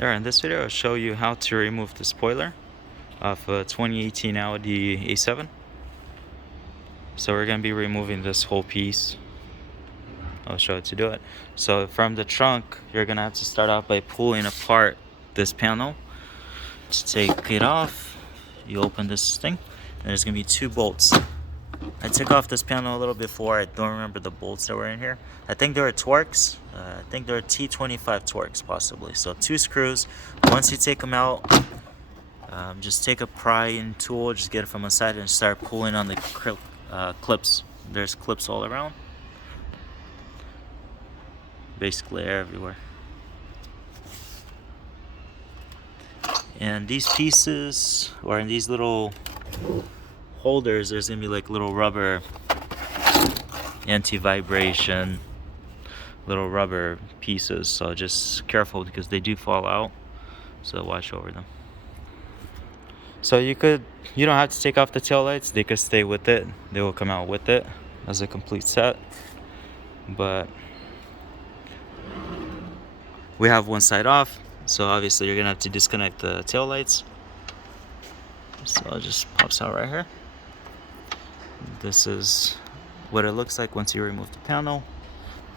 Alright, in this video I'll show you how to remove the spoiler of a 2018 Audi A7. So we're going to be removing this whole piece. I'll show you how to do it. So from the trunk, you're going to have to start off by pulling apart this panel. To take it off, you open this thing, and there's going to be two bolts. I took off this panel a little before. I don't remember the bolts that were in here. I think they were Torx. I think they're T25 Torx possibly. So two screws. Once you take them out, just take a prying tool, just get it from the side and start pulling on the clips. There's clips all around. Basically everywhere. And these pieces, or in these little holders, there's gonna be like little rubber anti-vibration little rubber pieces, so just careful because they do fall out, so watch over them. So you don't have to take off the tail lights, they could stay with it, they will come out with it as a complete set, but we have one side off, so obviously you're gonna have to disconnect the tail lights. So it just pops out right here. This is what it looks like once you remove the panel.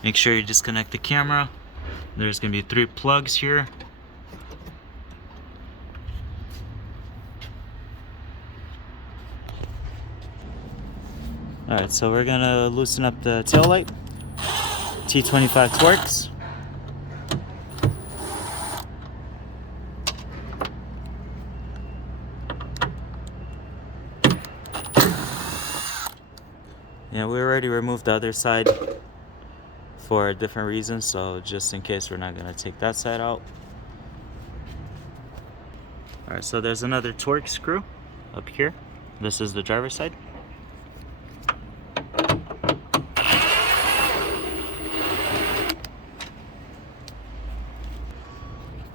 Make sure you disconnect the camera. There's gonna be 3 plugs here. Alright, so we're gonna loosen up the tail light. T25 Torx. Yeah, we already removed the other side for different reasons, so just in case we're not going to take that side out. Alright, so there's another Torx screw up here. This is the driver's side.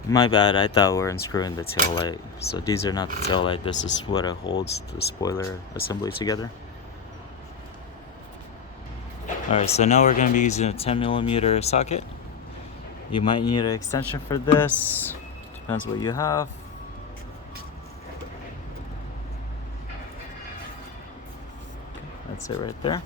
My bad, I thought we were unscrewing the tail light. So these are not the tail light, this is what it holds the spoiler assembly together. Alright, so now we're going to be using a 10mm socket. You might need an extension for this, depends what you have. That's it right there.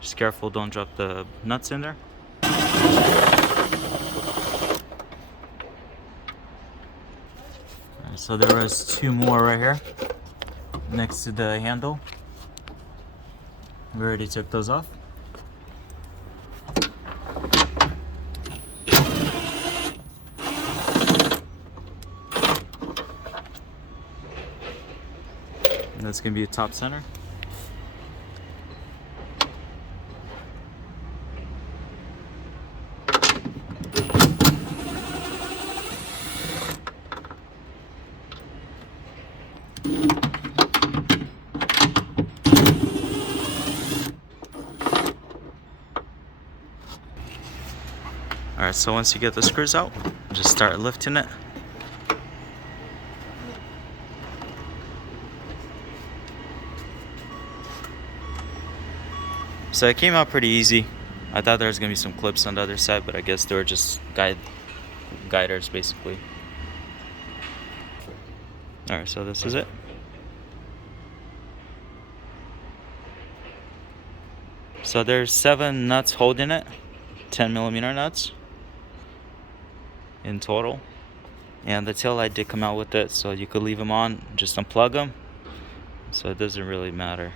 Just careful, don't drop the nuts in there. So there was 2 more right here next to the handle. We already took those off. And that's gonna be a top center. Alright, so once you get the screws out, just start lifting it. So it came out pretty easy. I thought there was going to be some clips on the other side, but I guess they were just guiders basically. Alright, so this is it. So there's 7 nuts holding it, 10mm nuts in total, and the tail light did come out with it, so you could leave them on, just unplug them, so it doesn't really matter.